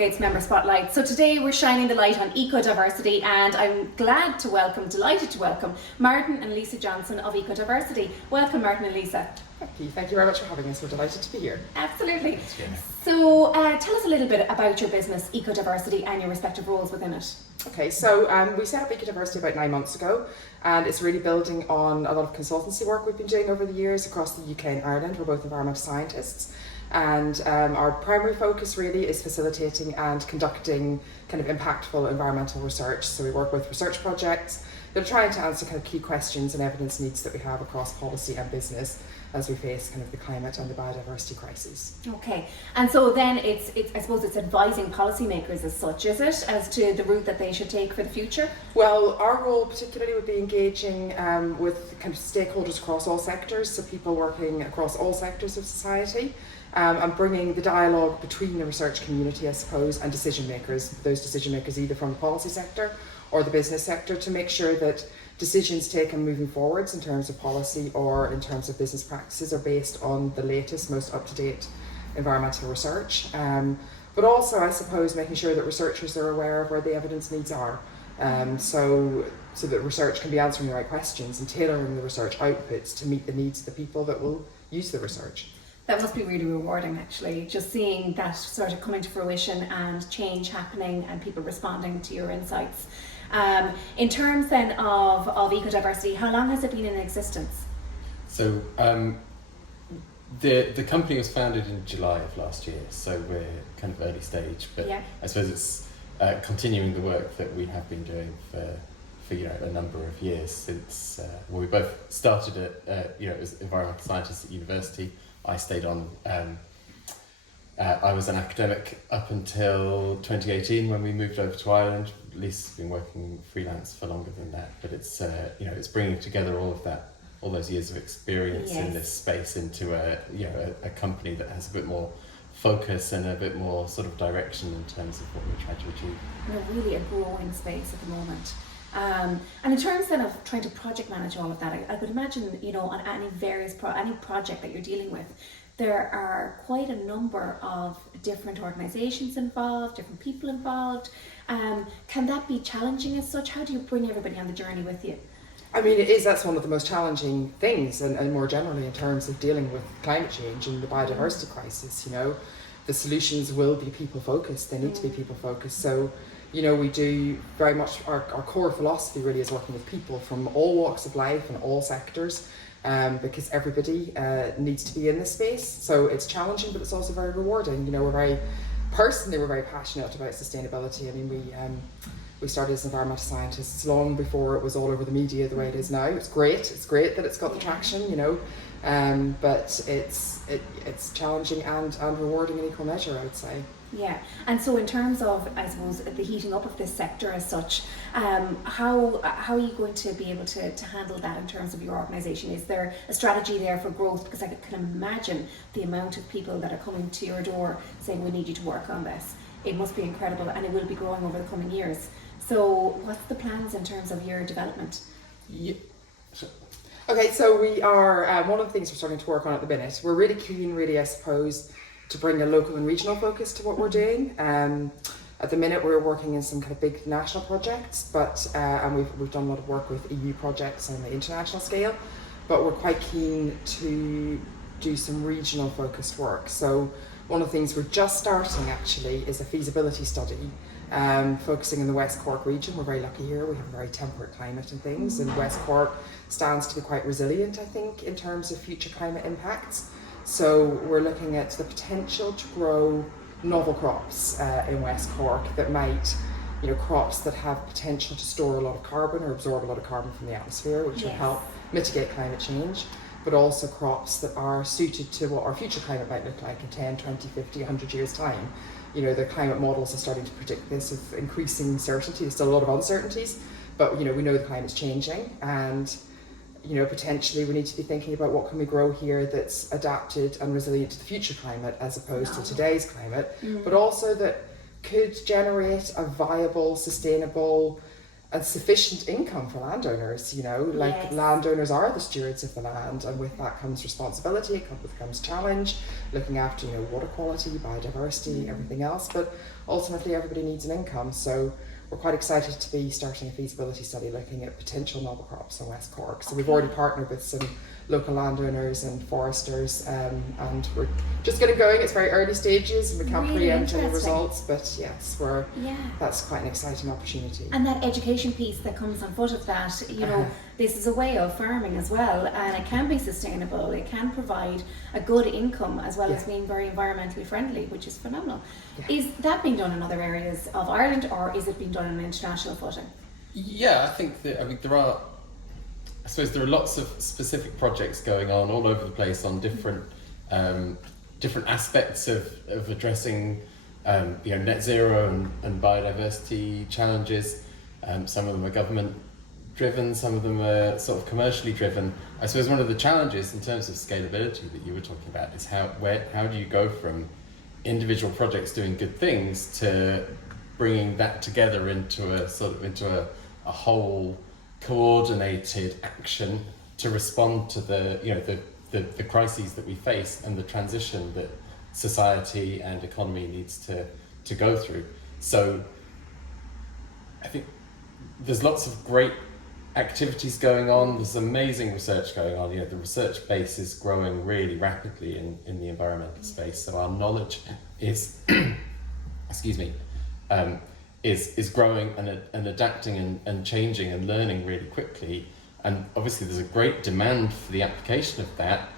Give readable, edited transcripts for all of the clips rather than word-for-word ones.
Ludgate's Member Spotlight. So today we're shining the light on ecodiversity, and I'm delighted to welcome Martin and Lisa Johnson of Ecodiversity. Welcome, Martin and Lisa. Thank you very much for having us. We're delighted to be here. Absolutely. So tell us a little bit about your business, Ecodiversity, and your respective roles within it. Okay, so we set up Ecodiversity about 9 months ago, and it's really building on a lot of consultancy work we've been doing over the years across the UK and Ireland. We're both environmental scientists, and our primary focus really is facilitating and conducting kind of impactful environmental research. So we work with research projects that are trying to answer kind of key questions and evidence needs that we have across policy and business as we face kind of the climate and the biodiversity crisis. Okay, and so then it's I suppose it's advising policymakers as such, is it, as to the route that they should take for the future? Well, our role particularly would be engaging with kind of stakeholders across all sectors, so people working across all sectors of society, and bringing the dialogue between the research community, I suppose, and decision makers, those decision makers either from the policy sector or the business sector, to make sure that decisions taken moving forwards in terms of policy or in terms of business practices are based on the latest, most up-to-date environmental research. But also, I suppose, making sure that researchers are aware of where the evidence needs are, so that research can be answering the right questions and tailoring the research outputs to meet the needs of the people that will use the research. That must be really rewarding, actually, just seeing that sort of coming to fruition and change happening and people responding to your insights. In terms then of Ecodiversity, how long has it been in existence? So the company was founded in July of last year, so we're kind of early stage, but yeah. I suppose it's continuing the work that we have been doing for a number of years since we both started as environmental scientists at university. I stayed on. I was an academic up until 2018 when we moved over to Ireland. Lisa's been working freelance for longer than that, but it's it's bringing together all those years of experience in this space into a company that has a bit more focus and a bit more sort of direction in terms of what we're trying to achieve. We're really a growing space at the moment. And in terms then of trying to project manage all of that, I would imagine, on any project that you're dealing with, there are quite a number of different organisations involved, different people involved. Can that be challenging as such? How do you bring everybody on the journey with you? I mean, that's one of the most challenging things, and more generally in terms of dealing with climate change and the biodiversity crisis, the solutions will be people focused, they need to be people focused. So, we do very much, our core philosophy really is working with people from all walks of life and all sectors, because everybody needs to be in this space. So it's challenging, but it's also very rewarding. We're very passionate about sustainability. I mean, we started as environmental scientists long before it was all over the media the way it is now. It's great that it's got the traction, but it's challenging and rewarding in equal measure, I would say. Yeah, and so in terms of, I suppose, the heating up of this sector as such, how are you going to be able to handle that in terms of your organisation? Is there a strategy there for growth? Because I can imagine the amount of people that are coming to your door saying, we need you to work on this. It must be incredible, and it will be growing over the coming years. So what's the plans in terms of your development? Yeah. Okay, so we are, one of the things we're starting to work on at the minute, we're really keen, I suppose, to bring a local and regional focus to what we're doing. At the minute, we're working in some kind of big national projects, but and we've done a lot of work with EU projects on the international scale. But we're quite keen to do some regional focused work. So one of the things we're just starting actually is a feasibility study, focusing in the West Cork region. We're very lucky here. We have a very temperate climate and things, and West Cork stands to be quite resilient, I think, in terms of future climate impacts. So we're looking at the potential to grow novel crops in West Cork that might, crops that have potential to store a lot of carbon or absorb a lot of carbon from the atmosphere, which will help mitigate climate change, but also crops that are suited to what our future climate might look like in 10, 20, 50, 100 years' time. The climate models are starting to predict this with increasing certainty. There's still a lot of uncertainties, but we know the climate's changing, and potentially we need to be thinking about what can we grow here that's adapted and resilient to the future climate as opposed to today's climate, but also that could generate a viable, sustainable and sufficient income for landowners, you know, like Yes. landowners are the stewards of the land, and with that comes responsibility, it comes challenge, looking after, you know, water quality, biodiversity, everything else, but ultimately everybody needs an income. So we're quite excited to be starting a feasibility study looking at potential novel crops in West Cork. So we've already partnered with some local landowners and foresters, and we're just getting going. It's very early stages and we can't Really preempt any interesting. results, but yes, that's quite an exciting opportunity. And that education piece that comes on foot of that, you know, this is a way of farming as well, and it can be sustainable, it can provide a good income as well as being very environmentally friendly, which is phenomenal. Is that being done in other areas of Ireland, or is it being done on an international footing? Yeah, I think that, I mean, there are lots of specific projects going on all over the place on different aspects of addressing you know, net zero and biodiversity challenges. Some of them are government driven, some of them are sort of commercially driven. I suppose one of the challenges in terms of scalability that you were talking about is how do you go from individual projects doing good things to bringing that together into a whole coordinated action to respond to the crises that we face and the transition that society and economy needs to go through. So I think there's lots of great activities going on. There's amazing research going on. You know, the research base is growing really rapidly in the environmental space. So our knowledge is, excuse me, is growing and adapting and changing and learning really quickly. And obviously there's a great demand for the application of that,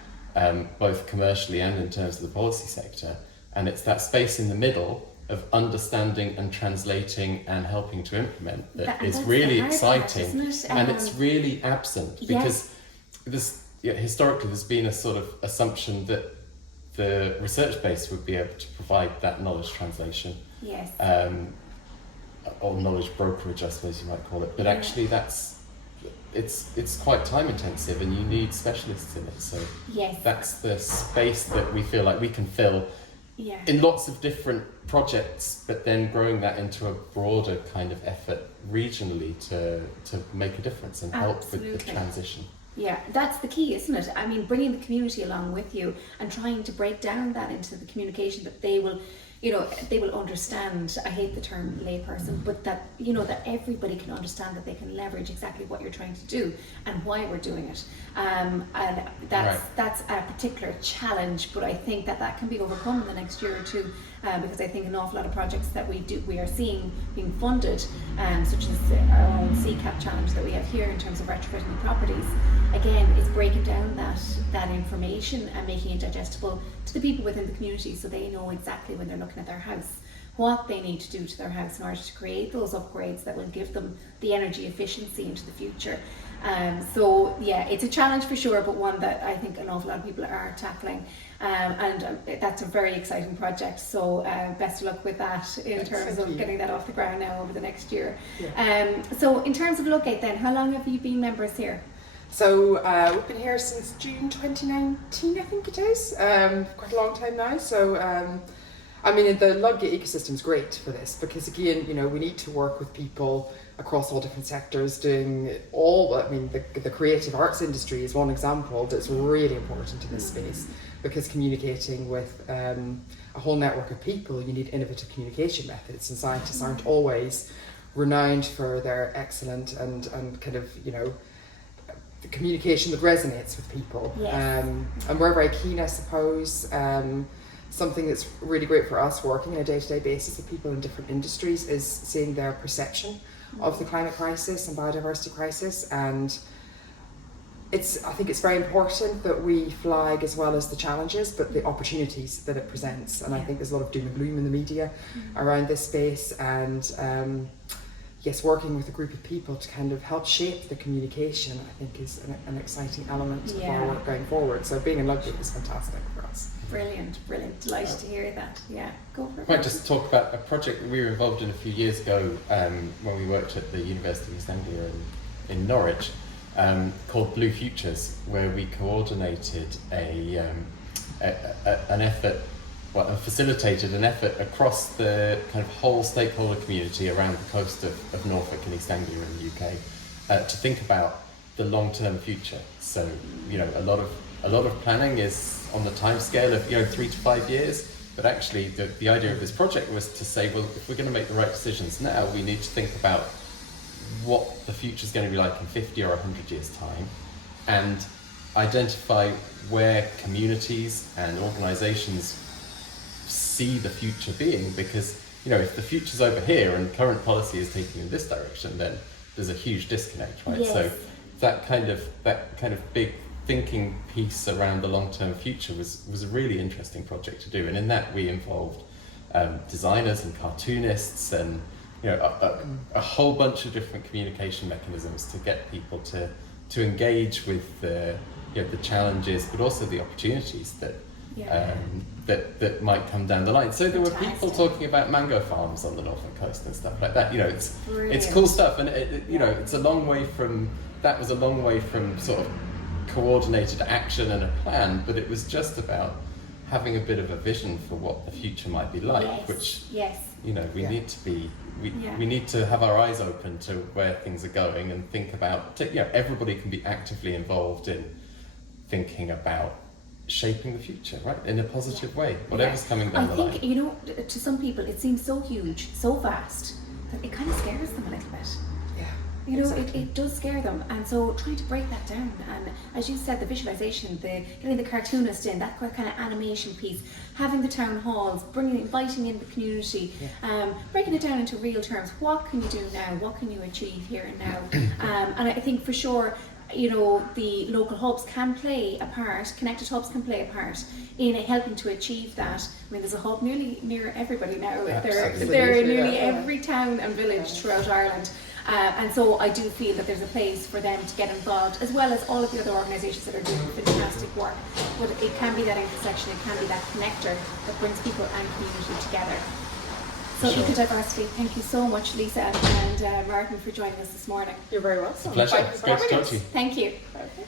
both commercially and in terms of the policy sector. And it's that space in the middle of understanding and translating and helping to implement that is really exciting, and it's really absent because historically there's been a sort of assumption that the research base would be able to provide that knowledge translation, or knowledge brokerage, I suppose you might call it. But actually, it's quite time intensive, and you need specialists in it. So that's the space that we feel like we can fill in lots of different projects, but then growing that into a broader kind of effort regionally to make a difference and help with the transition. Yeah, that's the key, isn't it? I mean, bringing the community along with you and trying to break down that into the communication that they will, you know, they will understand. I hate the term layperson, but that, you know, that everybody can understand that they can leverage exactly what you're trying to do and why we're doing it. And that's a particular challenge, but I think that can be overcome in the next year or two, because I think an awful lot of projects that we are seeing being funded, such as our own CCAP challenge that we have here in terms of retrofitting properties, again, is breaking down that information and making it digestible to the people within the community, so they know exactly when they're looking at their house what they need to do to their house in order to create those upgrades that will give them the energy efficiency into the future. So yeah, it's a challenge for sure, but one that I think an awful lot of people are tackling, and that's a very exciting project. So best of luck with that in terms of getting that off the ground now over the next year. So in terms of Ludgate then, how long have you been members here? So we've been here since June 2019, I think it is, quite a long time now. So I mean, the Ludgate ecosystem is great for this because, again, you know, we need to work with people across all different sectors doing the creative arts industry is one example that's really important in this space, because communicating with a whole network of people, you need innovative communication methods, and scientists aren't always renowned for their excellent and kind of, you know, the communication that resonates with people. And we're very keen, I suppose. Something that's really great for us working on a day-to-day basis with people in different industries is seeing their perception of the climate crisis and biodiversity crisis. And I think it's very important that we flag as well as the challenges, but the opportunities that it presents. And I think there's a lot of doom and gloom in the media around this space. And yes, working with a group of people to kind of help shape the communication, I think, is an exciting element of our work going forward. So being in Ludgate is fantastic for us. Brilliant. Delighted to hear that. Yeah, go for it. I might just talk about a project that we were involved in a few years ago when we worked at the University of East Anglia in Norwich, called Blue Futures, where we coordinated an effort facilitated an effort across the kind of whole stakeholder community around the coast of Norfolk and East Anglia in the UK to think about the long-term future. So, you know, a lot of planning is on the timescale of, you know, 3 to 5 years. But actually, the idea of this project was to say, well, if we're going to make the right decisions now, we need to think about what the future is going to be like in 50 or 100 years' time, and identify where communities and organisations see the future being. Because, you know, if the future's over here and current policy is taking in this direction, then there's a huge disconnect, right? Yes. So that kind of big thinking piece around the long-term future was a really interesting project to do, and in that we involved designers and cartoonists and, you know, a whole bunch of different communication mechanisms to get people to engage with the, you know, the challenges but also the opportunities that that might come down the line. So there were people talking about mango farms on the Norfolk coast and stuff like that. You know, it's cool stuff, and you know, it's a long way from sort of coordinated action and a plan, but it was just about having a bit of a vision for what the future might be like, which, you know, we need to have our eyes open to where things are going and think about, you know, everybody can be actively involved in thinking about shaping the future, right, in a positive way, whatever's coming down the line. I think, you know, to some people it seems so huge, so vast, that it kind of scares them a little bit. You know, it does scare them, and so trying to break that down, and as you said, the visualization, getting the cartoonist in, that kind of animation piece, having the town halls, inviting in the community, breaking it down into real terms. What can you do now? What can you achieve here and now? And I think for sure, you know, the local hubs can play a part, connected hubs can play a part in helping to achieve that. I mean, there's a hub near everybody now. They're in nearly every town and village throughout Ireland. And so I do feel that there's a place for them to get involved, as well as all of the other organisations that are doing fantastic work. But it can be that intersection, it can be that connector that brings people and community together. So ecodiversity, thank you so much, Lisa and Martin, for joining us this morning. You're very welcome. Pleasure. Great to talk to you. Thank you. Okay.